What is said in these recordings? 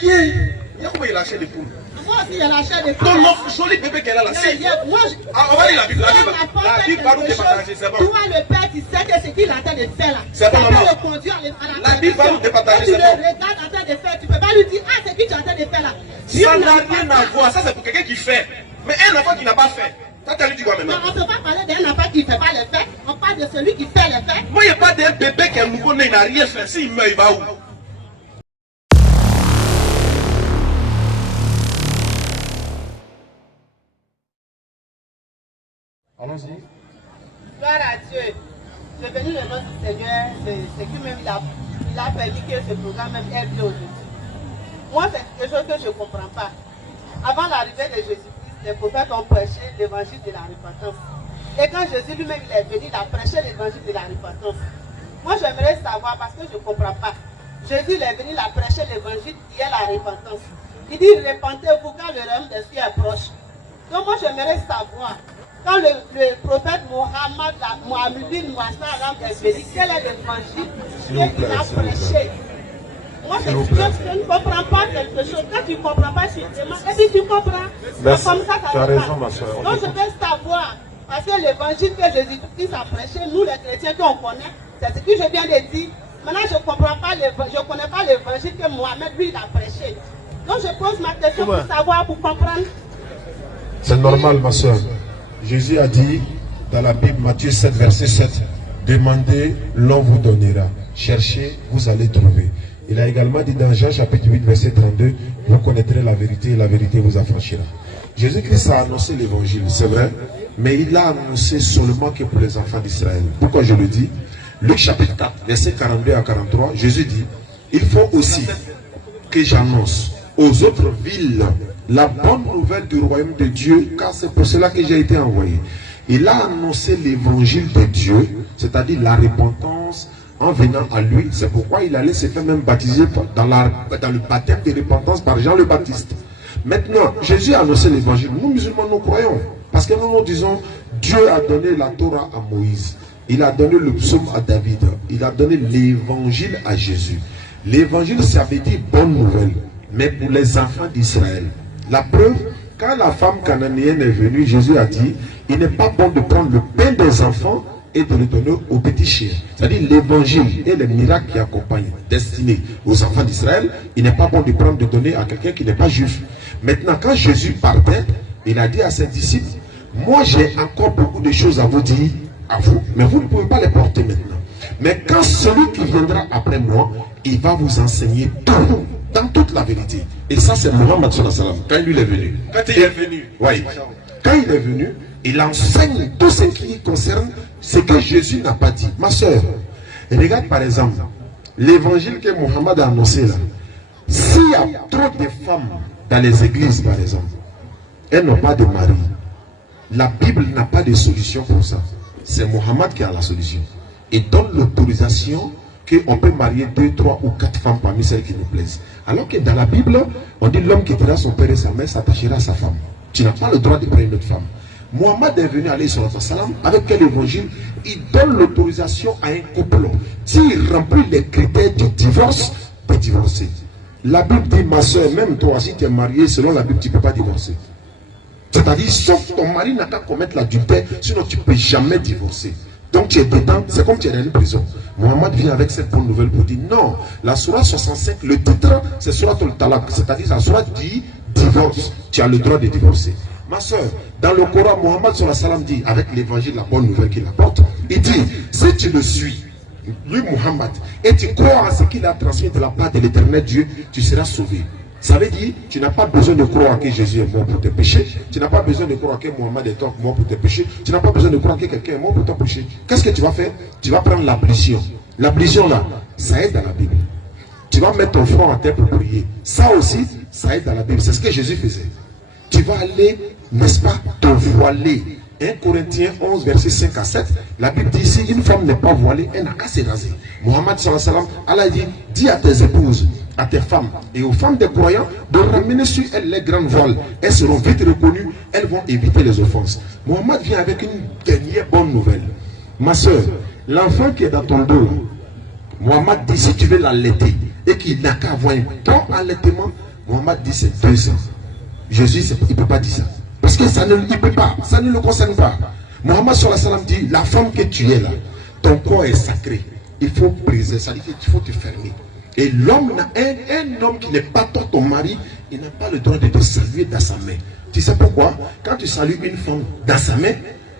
Comment il a lâché des poules? Moi aussi, il a lâché des poules. Non, non, joli bébé qu'elle a là. On va lire la Bible. La Bible va nous départager, c'est bon. Toi, le père, tu sais que ce qu'il est en train de faire là. C'est bon, maman. La Bible va nous départager, c'est c'est bon. Tu le regardes en train de faire, tu peux pas lui dire, ah, c'est ce que tu es en train de faire là. Ça n'a rien à voir. Ça, c'est pour quelqu'un qui fait. Mais un enfant qui n'a pas fait. Ça, tu lui dis quoi maintenant? Non, on ne peut pas parler d'un enfant qui ne fait pas les faits. On parle de celui qui fait les faits. Moi, il n'y a pas d'un bébé qui est nouveau-né, il n'a rien fait. S'il meurt, il va où? Allons-y. Gloire à Dieu. C'est venu le nom du Seigneur, c'est lui-même, il a permis que ce programme même ait lieu aujourd'hui. Moi, c'est quelque chose que je ne comprends pas. Avant l'arrivée de Jésus-Christ, les prophètes ont prêché l'évangile de la repentance. Et quand Jésus lui-même est venu, il a prêché l'évangile de la repentance. Moi, j'aimerais savoir, parce que je ne comprends pas. Jésus est venu, il a prêché l'évangile qui est la repentance. Il dit, repentez-vous car le royaume des cieux est proche. Donc moi, j'aimerais savoir, quand le prophète Mohammed est venu, quel est l'évangile qu'il a prêché? Moi, je ne comprends pas quelque chose. Quand tu ne comprends pas, je demande, et puis tu comprends. Merci. Comme ça, tu as raison, ma soeur. Donc je veux savoir, parce que l'évangile que Jésus-Christ a prêché, nous les chrétiens qu'on connaît, c'est ce que je viens de dire. Maintenant, je ne comprends pas, je ne connais pas l'évangile que Mohamed, lui, il a prêché. Donc je pose ma question pour savoir, pour comprendre. C'est normal, ma soeur. Jésus a dit dans la Bible, Matthieu 7, verset 7, demandez, l'on vous donnera. Cherchez, vous allez trouver. Il a également dit dans Jean chapitre 8, verset 32, vous connaîtrez la vérité et la vérité vous affranchira. Jésus-Christ a annoncé l'évangile, c'est vrai, mais il l'a annoncé seulement que pour les enfants d'Israël. Pourquoi je le dis? Luc chapitre 4, verset 42 à 43, Jésus dit, il faut aussi que j'annonce aux autres villes la bonne nouvelle du royaume de Dieu, car c'est pour cela que j'ai été envoyé. Il a annoncé l'évangile de Dieu, c'est-à-dire la repentance en venant à lui. C'est pourquoi il allait se faire même baptiser dans le baptême de repentance par Jean le Baptiste. Maintenant, Jésus a annoncé l'évangile. Nous musulmans, nous croyons. Parce que nous disons, Dieu a donné la Torah à Moïse. Il a donné le psaume à David. Il a donné l'évangile à Jésus. L'évangile, ça veut dire bonne nouvelle. Mais pour les enfants d'Israël. La preuve, quand la femme cananéenne est venue, Jésus a dit, il n'est pas bon de prendre le pain des enfants et de le donner aux petits chiens. C'est-à-dire l'évangile et les miracles qui accompagnent, destinés aux enfants d'Israël, il n'est pas bon de prendre, de donner à quelqu'un qui n'est pas juif. Maintenant, quand Jésus partait, il a dit à ses disciples, moi j'ai encore beaucoup de choses à vous dire, à vous, mais vous ne pouvez pas les porter maintenant. Mais quand celui qui viendra après moi, il va vous enseigner tout, dans toute la vérité. Et ça, c'est Mohammed sallallahu alayhi wa sallam, quand il est venu. Quand il est venu. Oui. Quand il est venu, il enseigne tout ce qui concerne ce que Jésus n'a pas dit. Ma soeur, regarde par exemple, l'évangile que Mohammed a annoncé là. S'il y a trop de femmes dans les églises, par exemple, elles n'ont pas de mari. La Bible n'a pas de solution pour ça. C'est Mohammed qui a la solution. Et donne l'autorisation qu'on peut marier 2, 3 ou 4 femmes parmi celles qui nous plaisent. Alors que dans la Bible, on dit l'homme qui quittera son père et sa mère s'attachera à sa femme. Tu n'as pas le droit de prendre une autre femme. Mohammed est venu aller sur le salam avec quel évangile? Il donne l'autorisation à un couple. S'il remplit les critères du divorce, de divorcer. La Bible dit, ma soeur, même toi, si tu es marié, selon la Bible, tu ne peux pas divorcer. C'est-à-dire, sauf ton mari n'a qu'à commettre l'adultère, sinon tu ne peux jamais divorcer. Donc tu es dedans, c'est comme tu es dans une prison. Mohammed vient avec cette bonne nouvelle pour dire non. La Sourate 65, le titre, c'est Sourate al-Talaq, c'est-à-dire la Sourate dit divorce. Tu as le droit de divorcer. Ma soeur, dans le Coran, Mohammed sallam dit, avec l'évangile, la bonne nouvelle qu'il apporte, il dit, si tu le suis, lui Mohammed, et tu crois en ce qu'il a transmis de la part de l'éternel Dieu, tu seras sauvé. Ça veut dire, tu n'as pas besoin de croire que Jésus est mort pour tes péchés. Tu n'as pas besoin de croire que Mohammed est mort pour tes péchés. Tu n'as pas besoin de croire que quelqu'un est mort pour ton péché. Qu'est-ce que tu vas faire? Tu vas prendre l'ablution. L'ablution là, ça aide dans la Bible. Tu vas mettre ton front en terre pour prier. Ça aussi, ça aide dans la Bible. C'est ce que Jésus faisait. Tu vas aller, n'est-ce pas, te voiler. 1 Corinthiens 11, verset 5 à 7, la Bible dit, si une femme n'est pas voilée, elle n'a qu'à se raser. Mohammed sallallahu alayhi wa sallam, Allah dit, dis à tes épouses, à tes femmes et aux femmes des croyants de ramener sur elles les grandes voiles. Elles seront vite reconnues, elles vont éviter les offenses. Mohammed vient avec une dernière bonne nouvelle. Ma soeur, l'enfant qui est dans ton dos, Mohammed dit, si tu veux l'allaiter, et qu'il n'a qu'à avoir un bon allaitement, Mohammed dit c'est 2 ans. Jésus, il ne peut pas dire ça. Parce que ça ne, il peut pas, ça ne le concerne pas. Mohammed sallallahu alayhi wa sallam dit, la femme que tu es là, ton corps est sacré. Il faut briser, ça dit qu'il faut te fermer. Et l'homme, un homme qui n'est pas ton mari, il n'a pas le droit de te saluer dans sa main. Tu sais pourquoi? Quand tu salues une femme dans sa main,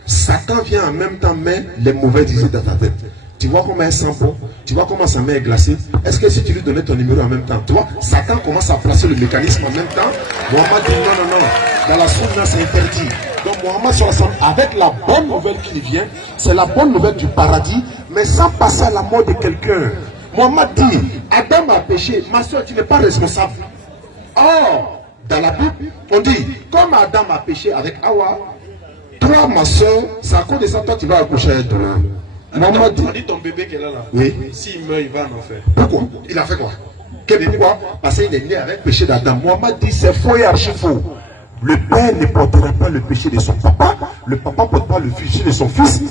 Satan vient en même temps mettre les mauvaises idées dans ta tête. Tu vois comment elle sent bon, tu vois comment sa main est glacée. Est-ce que si tu lui donnais ton numéro en même temps, tu vois, Satan commence à placer le mécanisme en même temps. Mohammed dit non, dans la sunna c'est interdit. Donc Mohammed avec la bonne nouvelle qui vient, c'est la bonne nouvelle du paradis, mais sans passer à la mort de quelqu'un. Mohammed dit, Adam a péché, ma soeur, tu n'es pas responsable. Or, dans la Bible, on dit, comme Adam a péché avec Hawa, toi, ma soeur, c'est à cause de ça, toi, tu vas accoucher avec toi. Mohammed dit, on dit ton bébé qu'elle a là. Oui. S'il meurt, il va en enfer. Pourquoi? Il a fait quoi? Pourquoi? Parce qu'il est né avec le péché d'Adam. Mohammed dit, c'est faux et archi faux. Le père ne portera pas le péché de son papa, le papa ne porte pas le péché de son fils.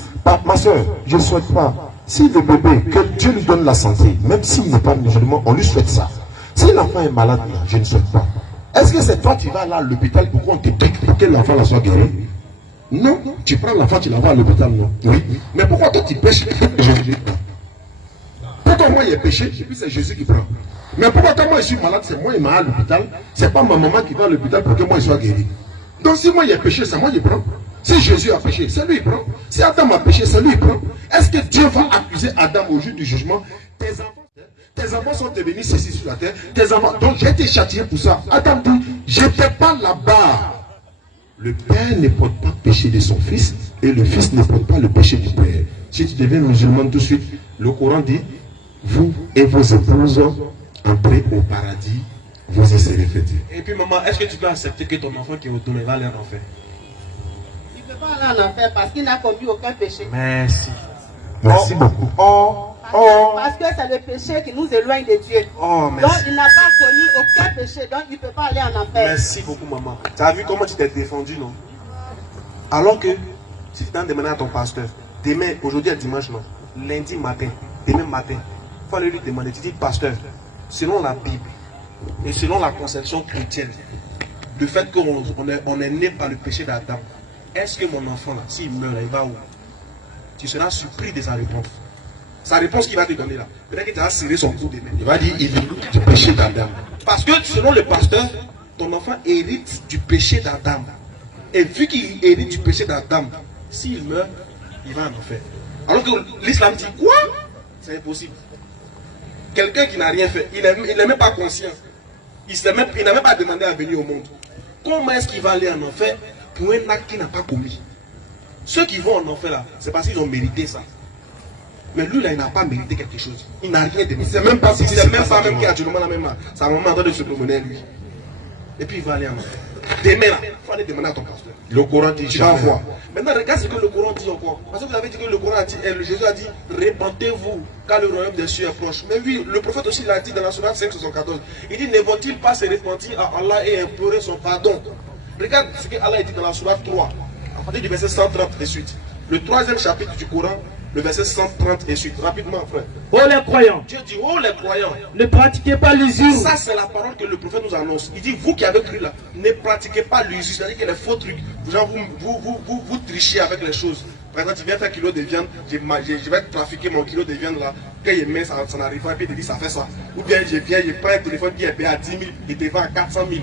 Ma soeur, je ne souhaite pas. Si le bébé, que Dieu lui donne la santé, même s'il n'est pas musulman, on lui souhaite ça. Si l'enfant est malade, je ne souhaite pas. Est-ce que c'est toi qui vas là à l'hôpital pour qu'on te pique pour que l'enfant la soit guéri? Non, tu prends l'enfant, tu l'envoies à l'hôpital, non. Oui. Mais pourquoi toi tu pêches? Pourquoi moi il est péché, et puis c'est Jésus qui prend? Mais pourquoi quand moi je suis malade, c'est moi qui m'a à l'hôpital, c'est pas ma maman qui va à l'hôpital pour que moi je sois guéri. Donc si moi il est péché, c'est moi qui prends. Si Jésus a péché, c'est lui qui prend. Si Adam a péché, c'est lui qui prend. Est-ce que Dieu va accuser Adam au jour du jugement? Tes enfants sont devenus ceci sur la terre. Tes enfants, donc j'ai été châtié pour ça. Adam dit, j'étais pas là-bas. Le père ne porte pas le péché de son fils et le fils ne porte pas le péché du père. Si tu deviens musulman tout de suite, le Coran dit, vous et vos épouses entrez au paradis, vous y serez fêtés. Et puis maman, est-ce que tu peux accepter que ton enfant qui est retourné va aller en enfer? Il ne peut pas aller en enfer parce qu'il n'a commis aucun péché. Merci. Merci beaucoup. Parce que c'est le péché qui nous éloigne de Dieu. Donc il n'a pas commis aucun péché, donc il ne peut pas aller en enfer. Merci beaucoup maman. Tu as vu comment tu t'es défendu, non? Alors que si tu t'en demandé à ton pasteur, demain, aujourd'hui est dimanche, non? Lundi matin, demain matin, il faut aller lui demander, tu dis pasteur, selon la Bible et selon la conception chrétienne, le fait qu'on est né par le péché d'Adam, est-ce que mon enfant là, s'il meurt, il va où? Tu seras surpris de sa réponse. Sa réponse qu'il va te donner là. Peut-être qu'il va serrer son cou demain. Il va dire, il est du péché d'Adam. Parce que selon le pasteur, ton enfant hérite du péché d'Adam. Et vu qu'il hérite du péché d'Adam, s'il meurt, il va en enfer. Alors que l'islam dit quoi? C'est impossible. Quelqu'un qui n'a rien fait, il n'est même pas conscient. Il n'a même pas demandé à venir au monde. Comment est-ce qu'il va aller en enfer pour un acte qu'il n'a pas commis? Ceux qui vont en enfer là, c'est parce qu'ils ont mérité ça. Mais lui là, il n'a pas mérité quelque chose. Il n'a rien demandé. C'est même pas si c'est même pas même qui a tué la même. Sa maman est en train de se promener lui. Et puis il va aller en enfer. Demain là, il faut aller demander à ton pasteur. Le Coran dit, Tu vas voir. Maintenant, regarde ce que le Coran dit encore. Parce que vous avez dit que le Coran a dit, Jésus a dit, répentez-vous, car le royaume des cieux est proche. Mais oui, le prophète aussi l'a dit dans la Sourate 5:74. Il dit, ne vont-ils pas se repentir à Allah et implorer son pardon? Regarde ce que Allah a dit dans la Sourate 3, à partir du verset 130 et suite. Le 3e chapitre du Coran, le verset 130 et suite. Rapidement, frère. Oh les croyants, Dieu dit, oh les croyants. ne pratiquez pas l'usure. Ça, c'est la parole que le prophète nous annonce. Il dit, vous qui avez cru là, ne pratiquez pas l'usure. C'est-à-dire que les faux trucs, genre vous trichez avec les choses. Par exemple, tu viens faire un kilo de viande, je vais trafiquer mon kilo de viande là. Quand il met, ça n'arrive pas, et puis il te dit, ça fait ça. Ou bien je viens, je prends un téléphone qui est payé à 10 000, il te vend à 400 000.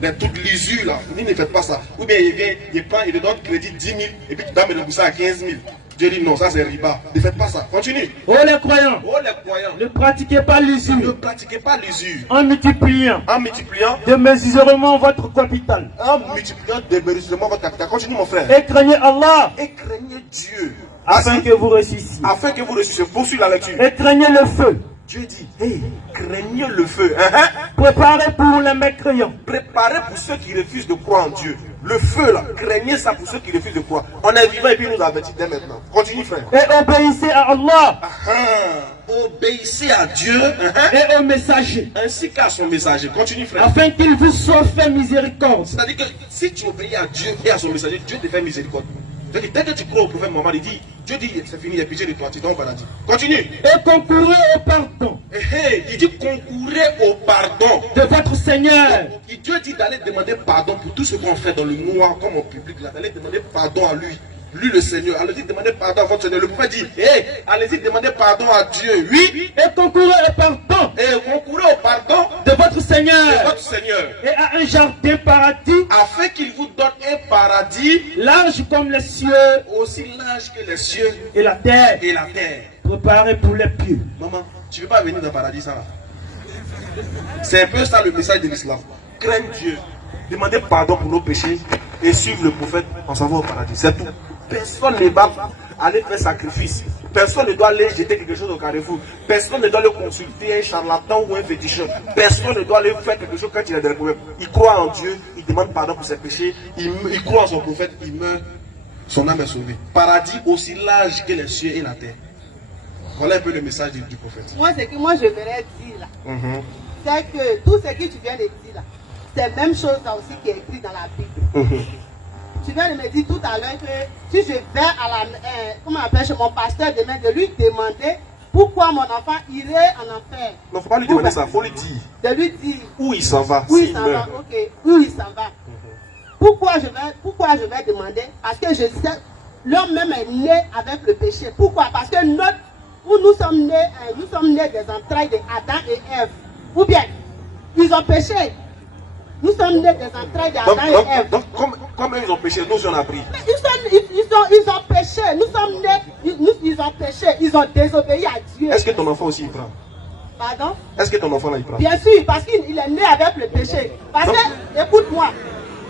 Mais toute l'usure là, vous ne faites pas ça. Ou bien il vient, il prend, il te donne crédit 10 000, et puis tu dois me rembourser à 15 000. Dieu dit non, ça c'est riba. Ne faites pas ça. Continue. Oh les croyants, Oh les croyants, ne pratiquez pas ne l'usure. pratiquez pas l'usure. En multipliant, démesurément votre capital. En multipliant démesurément votre capital. Continue mon frère. Et craignez Allah, Et craignez Dieu. afin que vous réussissiez. Afin que vous réussissiez. Poursuis la lecture. Et craignez le feu, Dieu dit, hey, craignez le feu. préparé pour les mécréants. Préparez pour ceux qui refusent de croire en Dieu. Le feu là, craignez ça pour ceux qui refusent de croire. On est vivant et puis il nous avertit dès maintenant. Continue frère. Et obéissez à Allah Obéissez à Dieu et aux messagers, ainsi qu'à son messager. Continue frère. afin qu'il vous soit fait miséricorde. C'est-à-dire que si tu obéis à Dieu et à son messager, Dieu te fait miséricorde. Dès que tu crois au prophète Mohammed, il dit, Dieu dit, c'est fini, il est pitié de toi, tu es dans le paradis. Continue. Et concourez au pardon Il dit, concourez au pardon. de votre Seigneur. Et Dieu dit d'aller demander pardon pour tout ce qu'on fait dans le noir, comme au public, là, d'aller demander pardon à lui. Lui le Seigneur, allez-y demander pardon à votre Seigneur. Le prophète dit, allez-y demander pardon à Dieu. Oui. Et concourez au pardon Et concourez au pardon de votre Seigneur. de votre Seigneur. Et à un jardin paradis, Afin qu'il vous donne un paradis large comme les cieux aussi large que les cieux et la terre, et la terre. préparé pour les pieux. Maman, tu ne veux pas venir dans le paradis, ça là. C'est un peu ça le message de l'islam. Craigne Dieu, demandez pardon pour nos péchés et suivre le prophète, on s'en va au paradis. C'est tout. Personne ne va aller faire sacrifice. Personne ne doit aller jeter quelque chose au carrefour. Personne ne doit aller consulter un charlatan ou un féticheur. Personne ne doit aller faire quelque chose quand il a des problèmes. Il croit en Dieu, il demande pardon pour ses péchés, il croit en son prophète, il meurt, son âme est sauvée. Paradis aussi large que les cieux et la terre. Voilà un peu le message du prophète. Moi, ce que moi je verrais dire là, c'est que tout ce que tu viens de dire là, c'est la même chose là aussi qui est écrit dans la Bible. Tu viens de me dire tout à l'heure que si je vais à la, comment on appelle chez mon pasteur demain, de lui demander pourquoi mon enfant irait en enfer. Non, il ne faut pas lui demander ça, il faut lui dire. De lui dire Où il s'en va, où il s'il s'en va, meurt. ok, où il s'en va. Pourquoi je vais demander? Parce que je sais, l'homme même est né avec le péché. Pourquoi? Parce que nous sommes nés des entrailles d'Adam et Ève. Ou bien, ils ont péché. Nous sommes nés des entrailles d'Adam et Ève. Donc, comme eux, ils ont péché, nous aussi on a pris. Ils ont péché. Nous sommes nés, ils ont péché. Ils ont désobéi à Dieu. Est-ce que ton enfant aussi il prend? Pardon? Est-ce que ton enfant là il prend? Bien sûr, parce qu'il est né avec le péché. Parce que, écoute-moi,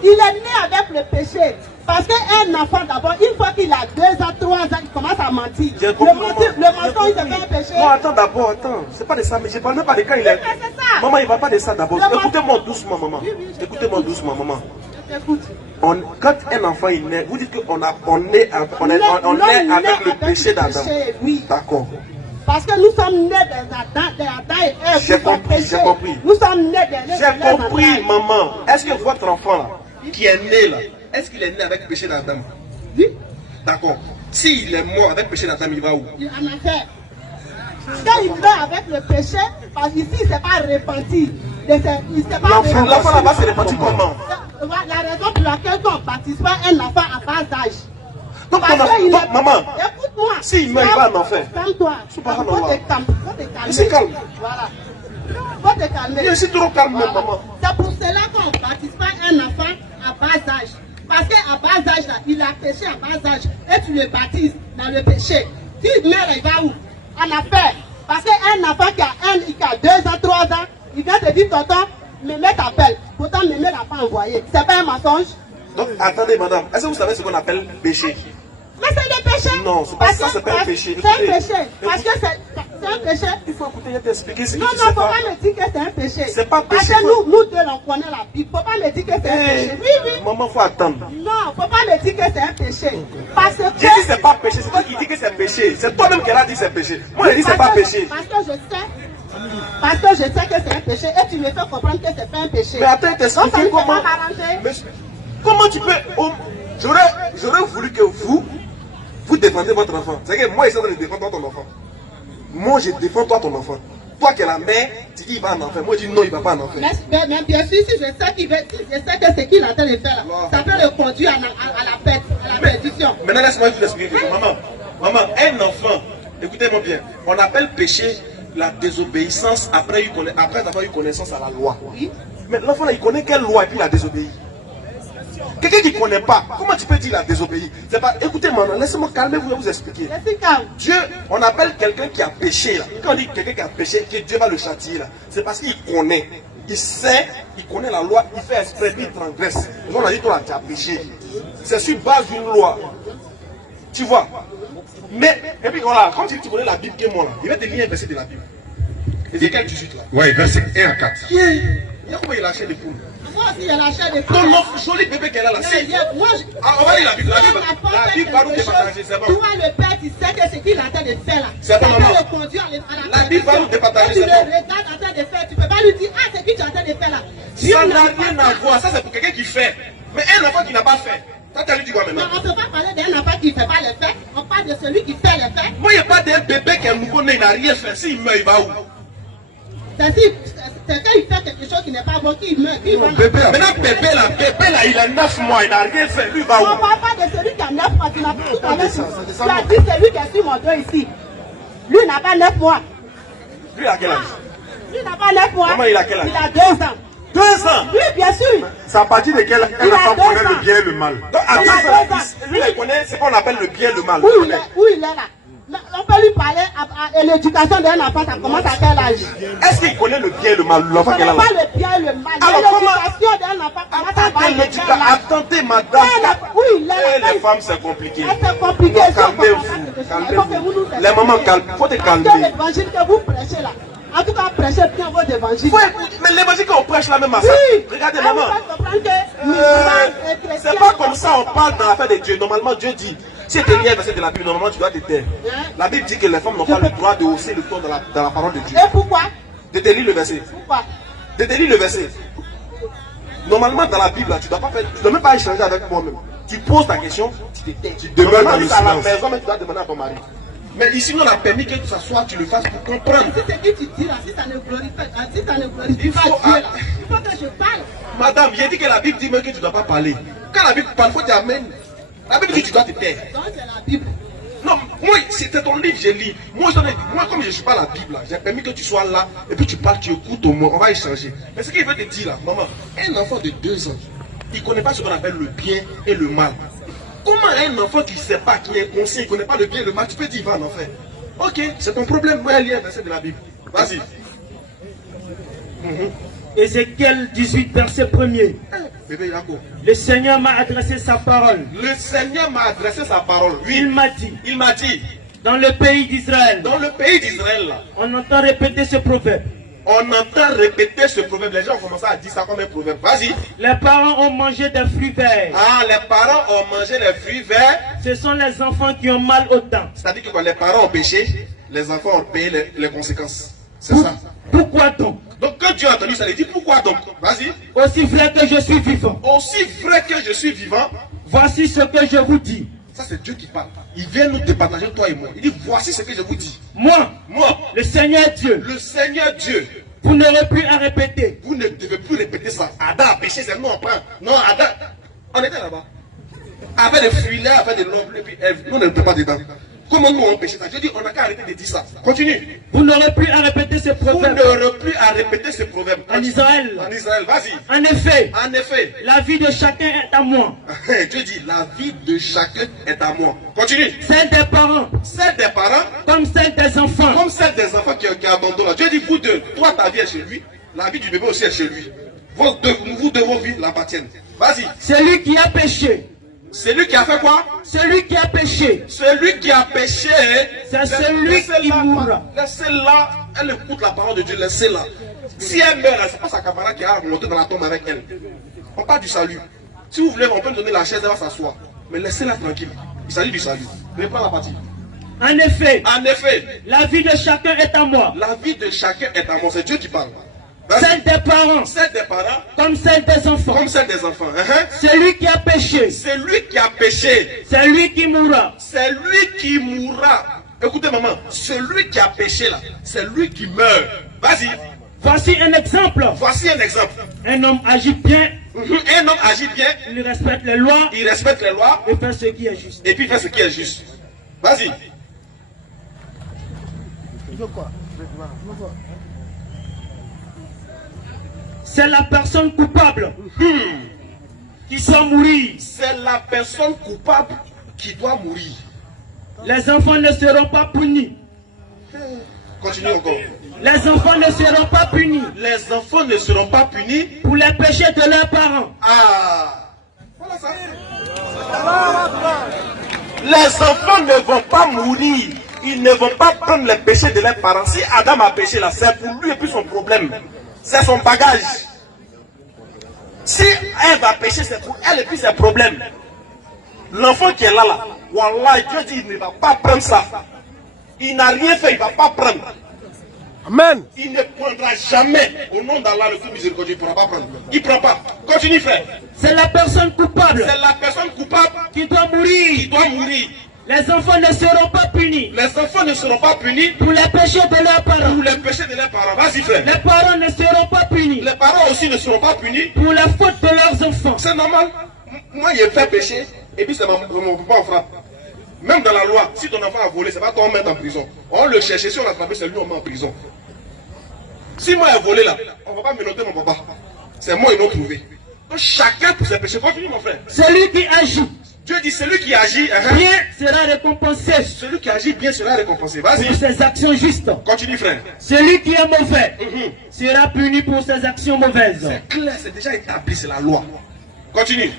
il est né avec le péché. Parce qu'un enfant d'abord, une fois qu'il a 2 ans, 3 ans, il commence à mentir. Le mensonge, c'est pas un péché. Non, attends d'abord, attends. C'est pas de ça, mais je parle même pas de quand il est. Mais c'est ça. Maman, il va pas de ça d'abord. Le Écoutez-moi doucement, maman. Oui, oui, je Écoutez-moi doucement, maman. Je t'écoute. Quand un enfant il naît, vous dites qu'on est avec le péché d'Adam. Oui. D'accord. Parce que nous sommes nés d'Adam et Ève. J'ai compris, j'ai compris. Nous sommes nés des J'ai compris, maman. Est-ce que votre enfant là, qui est né là, est-ce qu'il est né avec le péché d'Adam? Oui. D'accord. S'il est mort avec le péché d'Adam, il va où? Il en a fait. Quand il meurt avec le péché, parce qu'ici il ne s'est pas repenti. L'enfant là-bas s'est repenti comment? La raison pour laquelle on ne baptise pas un enfant à bas âge. Donc, maman, écoute-moi. s'il meurt, il va en enfer. Calme-toi. Subhanallah. Faut te calmer. Il se calme. Voilà. Faut te calmer. Je suis trop calme, Voilà. maman. C'est pour cela qu'on ne baptise pas un enfant à bas âge. Parce qu'à bas âge, là, il a péché à bas âge. Et tu le baptises dans le péché. S'il meurt, il va où? En enfer. Parce qu'un enfant qui a 2 ans, 3 ans, il vient te dire, tonton, Mémé t'appelle. Pourtant, Mémé n'a pas envoyé. C'est pas un mensonge? Donc, attendez, madame. Est-ce que vous savez ce qu'on appelle péché? Mais c'est le péché. Non, c'est pas ça, c'est pas un péché. C'est un péché. Parce que c'est un péché. Il faut écouter, je vais t'expliquer ce Non, qui non, faut pas me dire que c'est un péché. C'est pas Parce péché. que nous deux, on connaît la Bible. Faut pas me dire que c'est un péché. Oui, oui. Maman, faut attendre. Non, faut pas me dire que c'est un péché. Parce que. J'ai dit c'est pas péché, c'est toi qui dis que c'est péché. C'est toi-même qui a dit c'est péché. Moi, j'ai dit c'est pas péché. Parce que je sais. Parce que je sais que c'est un péché et tu me fais comprendre que c'est pas un péché. Mais attends, Donc ça t'expliquer ne peut comment. pas m'arranger. Mais comment tu peux. J'aurais voulu que vous défendez votre enfant. C'est que moi, je suis en train de défendre ton enfant. Moi, je défends toi, ton enfant. Toi qui es la mère, tu dis il va en enfer. Moi, je dis non, il va pas en enfer. Mais bien sûr, si je sais que ce qu'il est en train de faire là, ça peut le conduire à la perdition. Maintenant, laisse-moi vous expliquer quelque chose. Maman, un enfant, écoutez-moi bien, on appelle péché la désobéissance après avoir eu connaissance à la loi. Oui. Mais l'enfant là, il connaît quelle loi et puis il a désobéi. Quelqu'un qui ne connaît pas, comment tu peux dire qu'il a désobéi? C'est pas, écoutez maintenant, laissez-moi calmer, vous expliquer. Laissez calme. Dieu, on appelle quelqu'un qui a péché là. Quand on dit quelqu'un qui a péché, que Dieu va le châtier là, c'est parce qu'il connaît. Il sait, il connaît la loi, il fait exprès, il transgresse. On a dit toi là, tu as péché. C'est sur base d'une loi. Tu vois? Mais, et puis voilà, quand tu connais la Bible qui est moi là, il va te lire un verset de la Bible. Ézéchiel 18 là. Ouais, verset 1 à 4. Il y a comment il a acheté des poules. Moi aussi, il y a la chair de Ton enfant, joli bébé qu'elle a là. Moi, On va lire la Bible. La Bible va nous départager, c'est bon. toi, le père, tu sais que ce qu'il est en train de faire là, C'est bon, ça maman. peut le conduire à la La Bible va nous départager, tu c'est le bon. regardes en train de faire, tu peux pas lui dire, ah, c'est ce que tu es en train de faire là. Ça n'a rien à voir. Ça, c'est pour quelqu'un qui fait. Mais un enfant qui n'a pas fait. Toi, tu lui dis quoi Mais maintenant? on ne peut pas parler d'un enfant qui ne fait pas les faits. On parle de celui qui fait les faits. Moi, il n'y a pas d'un bébé qui est nouveau-né, il n'a rien fait. S'il meurt, il va où? C'est quand il fait quelque chose qui n'est pas bon, qu'il meurt. Qu'il va Maintenant, bébé là, il a 9 mois, il n'a rien fait. Lui, il va on ne où? parle pas de celui qui a 9 mois. Tu n'as pas tout à l'heure. Tu as dit celui qui est sur mon dos ici. Lui n'a pas 9 mois. Lui, à quel âge? Lui n'a pas 9 mois. Comment il a quel âge? Il a 2 ans. 2 ans. Oui, bien sûr. C'est à partir de quel Il a enfant 2 connaît ans. le bien et le mal. Donc, à Il a 2 ans, 2 ans. lui, il connaît ce qu'on appelle le bien et le mal. Où il est là. Mais on peut lui parler à l'éducation d'un enfant, ça commence à quel âge? Est-ce qu'il connaît le bien et le mal? L'enfant Ce qui est n'est là. pas le bien et le mal. Alors, L'éducation d'un enfant commence à avoir le bien et le mal. Attendez, madame. Oui, il est là. Les femmes, c'est compliqué. C'est compliqué. Non, Il faut calmez-vous. que vous nous Calmez-vous. Les mamans, il faut te Parce calmer. que l'évangile que vous prêchez là, en tout cas, prêchez bien votre évangile. Faut écouter. Mais l'évangile qu'on prêche là même à ça. Oui. Regardez, Ah, maman. vous faites comprendre que musulmans et chrétiens- C'est pas comme ça on parle dans l'affaire de Dieu. Normalement, Dieu dit, si tu lis un verset de la Bible, normalement tu dois te taire. La Bible dit que les femmes n'ont pas le droit de hausser le ton dans la parole de Dieu. Et pourquoi? De te lire le verset. Pourquoi? De te lire le verset. Normalement, dans la Bible, là, tu dois même pas échanger avec moi-même. Tu poses ta question, tu te tais. Tu demeures dans le Normalement, à la silence. maison, mais tu dois demander à ton mari. Mais ici, nous, on a permis que ça soit, tu le fasses pour comprendre. Si ce que tu dis là, si ça ne glorifie pas, si ça ne glorifie Il pas faut- Dieu là, il faut que je parle. Madame, j'ai dit que la Bible dit même que tu ne dois pas parler. Quand la Bible parle, il faut t'amener. La Bible dit que tu dois te taire. Donc c'est la Bible. Non, moi, c'était ton livre, j'ai lu. Moi, comme je ne suis pas la Bible, là, j'ai permis que tu sois là, et puis tu parles, tu écoutes au moins, on va échanger. Mais ce qu'il veut te dire là, maman, un enfant de 2 ans, il ne connaît pas ce qu'on appelle le bien et le mal. Comment un enfant qui ne sait pas, qui est conscient, il ne connaît pas le bien et le mal, tu peux dire il va en enfer. Ok, c'est ton problème, moi, il y a un verset de la Bible. Vas-y. Ézéchiel 18, verset 1er. Bébé Yako. Le Seigneur m'a adressé sa parole. Le Seigneur m'a adressé sa parole. Oui, Il m'a dit, il m'a dit, dans le pays d'Israël, dans le pays d'Israël, là, on entend répéter ce proverbe. on entend répéter ce proverbe. Les gens ont commencé à dire ça comme un proverbe. Vas-y. Les parents ont mangé des fruits verts. Ah, les parents ont mangé les fruits verts. Ce sont les enfants qui ont mal aux dents. C'est-à-dire que quand les parents ont péché, les enfants ont payé les conséquences. C'est ça. Pourquoi donc? Donc quand Dieu a entendu ça, il dit pourquoi donc? Vas-y. Aussi vrai que je suis vivant, Aussi vrai que je suis vivant, voici ce que je vous dis. ça c'est Dieu qui parle. Il vient nous départager, toi et moi. Il dit voici ce que je vous dis. Moi, Moi, le Seigneur Dieu, le Seigneur Dieu, vous n'aurez plus à répéter. vous ne devez plus répéter ça. Adam a péché, c'est nous on prend. Non, Adam, on était là-bas. Avec des filets, avec des lobes, et puis Ève, nous n'étions pas dedans. Comment nous on péché ça? Je dis, on n'a qu'à arrêter de dire ça. Continue. Vous n'aurez plus à répéter ce Vous proverbe. n'aurez plus à répéter ce proverbe. En Israël. En Israël, vas-y. En effet, En effet, la vie de chacun est à moi. Dieu dit, la vie de chacun est à moi. Continue. Celle des parents, Celle des parents, comme celle des enfants. comme celle des enfants qui abandonnent là. Dieu dit, vous deux, toi ta vie est chez lui, la vie du bébé aussi est chez lui. Vous deux, vos vies l'appartiennent. Vas-y. Celui qui a péché, Celui qui a fait quoi? celui qui a péché, Celui qui a péché, c'est celui qui mourra. Laissez-la, elle écoute la parole de Dieu, laissez-la. Si elle meurt, c'est pas sa camarade qui a monté dans la tombe avec elle. On parle du salut. Si vous voulez, on peut lui donner la chaise, elle va s'asseoir. Mais laissez-la tranquille. Il s'agit du salut. Reprends la partie. En effet, En effet, la vie de chacun est à moi. la vie de chacun est à moi. C'est Dieu qui parle. Vas-y. Celle des parents, Celle des parents, comme celle des enfants. comme celle des enfants. Celui qui a péché, C'est lui qui a péché. c'est lui qui mourra. C'est lui qui mourra. Écoutez, maman, celui qui a péché là, c'est lui qui meurt. Vas-y. Voici un exemple. Voici un exemple. Un homme agit bien, Un homme agit bien, il respecte les lois il respecte les lois et fait ce qui est juste. et puis il fait ce qui est juste. Vas-y. C'est la personne coupable qui doit mourir. C'est la personne coupable qui doit mourir. Les enfants ne seront pas punis. Continue encore. Les enfants ne seront pas punis Les enfants ne seront pas punis. pour les péchés de leurs parents. Ah. Voilà ça. Les enfants ne vont pas mourir. Ils ne vont pas prendre les péchés de leurs parents. Si Adam a péché là, c'est pour lui et puis son problème. C'est son bagage. Si elle va pécher, c'est pour elle et puis ses problèmes. L'enfant qui est là, Wallah, Dieu dit, il ne va pas prendre ça. Il n'a rien fait, il ne va pas prendre. Amen. Il ne prendra jamais. Au nom d'Allah, le Fils miséricordieux, il ne pourra pas prendre. Il ne prend pas. Continue, frère. C'est la personne coupable C'est la personne coupable qui doit qui mourir. doit mourir. Les enfants ne seront pas punis Les enfants ne seront pas punis pour les péchés de leurs parents. pour les péchés de leurs parents. Vas-y, frère. Les parents ne seront pas punis Les parents aussi ne seront pas punis. pour la faute de leurs enfants. C'est normal. Moi, j'ai fait péché et puis c'est mon papa en frappe. Même dans la loi, si ton enfant a volé, c'est pas toi on met en prison. On le cherche, si on l'a attrapé, c'est lui on met en prison. Si moi j'ai volé là, on ne va pas me noter mon papa. C'est moi ils l'ont trouvé. Donc chacun pour ses péchés. Continue mon frère. Celui qui agit Dieu dit celui qui agit, bien sera récompensé celui qui agit bien sera récompensé. pour Vas-y. ses actions justes. Continue frère. Celui qui est mauvais Mhm. sera puni pour ses actions mauvaises. C'est clair, c'est déjà établi, c'est la loi. Continue.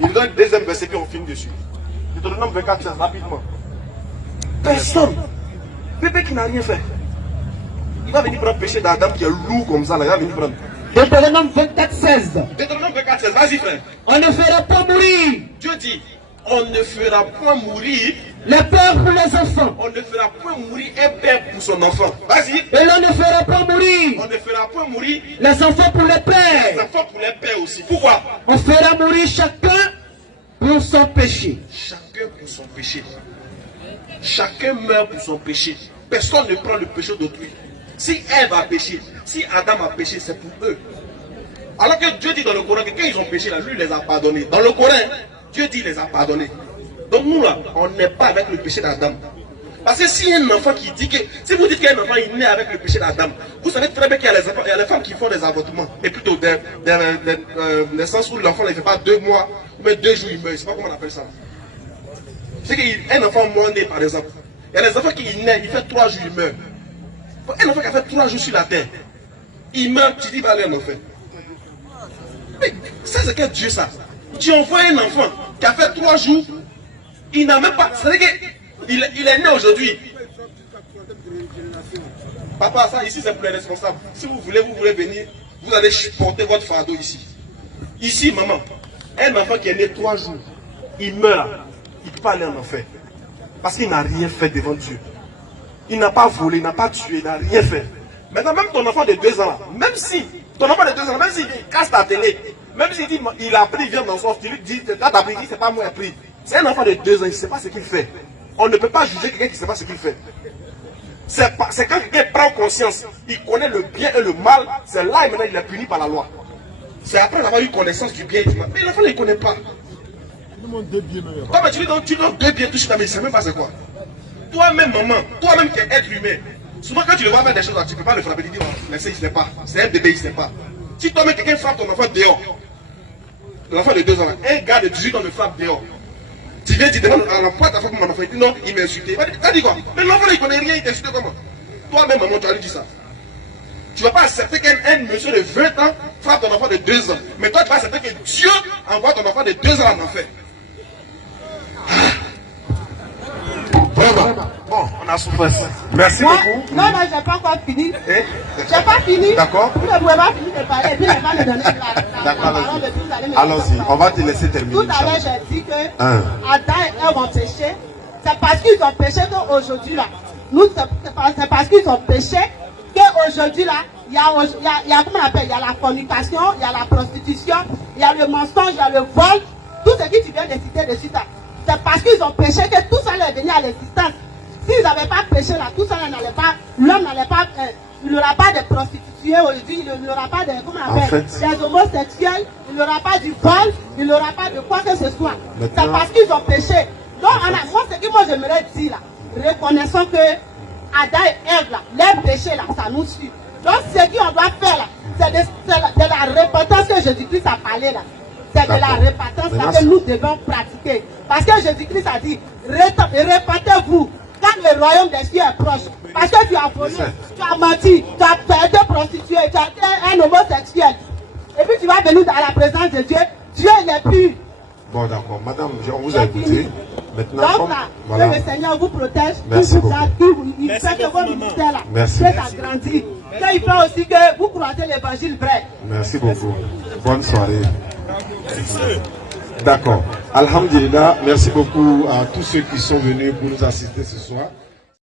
Il donne le deuxième verset puis on finit dessus. Deutéronome 24, 16, rapidement. Personne, bébé qui n'a rien fait, il va venir prendre péché d'Adam qui est lourd comme ça, là, il va venir prendre. Deutéronome 24, 16. Deutéronome 24, 16, vas-y frère. On ne fera pas mourir Dieu dit, on ne fera point mourir, les pères pour les enfants. on ne fera point mourir un père pour son enfant. Vas-y. Et l'on ne fera pas On mourir ne fera point mourir les enfants pour les les pères. enfants pour les pères aussi. Pourquoi? On fera mourir chacun pour son péché. Chacun pour son péché. Chacun meurt pour son péché. Personne ne prend le péché d'autrui. Si Ève a péché, si Adam a péché, c'est pour eux. Alors que Dieu dit dans le Coran que quand ils ont péché, là, lui les a pardonnés. Dans le Coran, Dieu dit qu'il les a pardonnés. Donc nous là, on n'est pas avec le péché d'Adam. Parce que s'il y a un enfant qui dit que, si vous dites qu'un enfant est né avec le péché d'Adam, vous savez très bien qu'il y a les enfants, il y a les femmes qui font des avortements. Et plutôt des naissances où l'enfant ne fait pas 2 mois, ou même 2 jours, il meurt. Je ne sais pas comment on appelle ça. C'est qu'un enfant mort-né, par exemple. Il y a des enfants qui naissent, il fait 3 jours, il meurt. Un enfant qui a fait 3 jours sur la terre, il meurt, tu dis, il va aller en enfer. Mais ça, c'est quel Dieu ça? Tu envoies un enfant qui a fait 3 jours, il n'a même pas. C'est-à-dire qu'il est né aujourd'hui. Papa, ça ici, c'est pour les responsables. Si vous voulez venir, vous allez porter votre fardeau ici. Ici, maman, un enfant qui est né 3 jours, il meurt, il peut pas aller en enfer. Parce qu'il n'a rien fait devant Dieu. Il n'a pas volé, il n'a pas tué, il n'a rien fait. Maintenant, même ton enfant de 2 ans, là, même si, ton enfant de 2 ans, même s'il casse ta télé, même s'il dit, il a pris, vient dans son, tu lui dis, t'as pris, c'est pas moi qui ai pris. C'est un enfant de 2 ans, il ne sait pas ce qu'il fait. On ne peut pas juger quelqu'un qui ne sait pas ce qu'il fait. C'est quand quelqu'un prend conscience, il connaît le bien et le mal, c'est là et maintenant il est puni par la loi. C'est après avoir eu connaissance du bien et du mal. Mais l'enfant ne le connaît pas. Toi, mais tu lui donnes 2 biens, touche ta mais il ne sait même pas c'est quoi. Toi-même, maman, toi-même qui es être humain, souvent quand tu le vois faire des choses, tu ne peux pas le frapper, tu dis, oh, laissez, il ne sait pas. C'est un bébé, il ne sait pas. Si toi-même quelqu'un frappe ton enfant dehors, l'enfant de 2 ans, un gars de 18 ans le frappe dehors, tu viens, tu demandes à l'enfant, ta femme, mon enfant, il dit non, il m'a insulté. Il va dire quoi? Mais l'enfant, il ne connaît rien, il t'insulte comment? Toi-même, maman, tu as lui dit ça. Tu ne vas pas accepter qu'un monsieur de 20 ans frappe ton enfant de 2 ans. Mais toi, tu vas accepter que Dieu envoie ton enfant de 2 ans en enfer. Vraiment. Bon, on a souffert. Merci Moi, beaucoup. non, je n'ai pas encore fini. Eh? Je n'ai pas fini. D'accord. Vous ne pouvez pas finir de parler et puis ne pas me donner la D'accord, parole de tout. allons-y, on va te laisser terminer. Tout à l'heure, Inch'Allah. j'ai dit que Hein. Adam et Ève ont péché. C'est parce qu'ils ont péché qu'aujourd'hui, là, nous, c'est parce qu'ils ont péché qu'aujourd'hui, là, il y a, comment on appelle, il y a la fornication, il y a la prostitution, il y a le mensonge, il y a le vol. Tout ce que tu viens de citer de suite, là, c'est parce qu'ils ont péché que tout ça est venu à l'existence. S'ils n'avaient pas péché, là, tout ça n'allait pas, l'homme n'allait pas, il n'aura pas de prostituées aujourd'hui, il n'aura pas de, comment on appelle, des homosexuels, il n'aura pas du vol, il n'aura pas de quoi que ce soit. C'est parce qu'ils ont péché. Donc, moi, ce que moi j'aimerais dire là, reconnaissons que Adam et Ève, là, leur péché là, ça nous suit. Donc, ce qu'on doit faire là, c'est de la repentance que Jésus-Christ a parlé là. C'est de la repentance là que nous devons pratiquer. Parce que Jésus-Christ a dit, repentez-vous, quand le royaume des cieux est proche. Parce que tu as volé, tu as menti, tu as été prostitué, tu as été un homosexuel. Et puis tu vas venir dans la présence de Dieu. Dieu n'est plus. Bon, d'accord. Madame, on vous a écouté. Maintenant, Donc comme, là, voilà. que le Seigneur vous protège. Merci beaucoup. Il fait que vos ministères là, Merci. puissent agrandir. Il fait aussi que vous croisez l'évangile vrai. Merci beaucoup. Bonne soirée. D'accord. Alhamdulillah, merci beaucoup à tous ceux qui sont venus pour nous assister ce soir.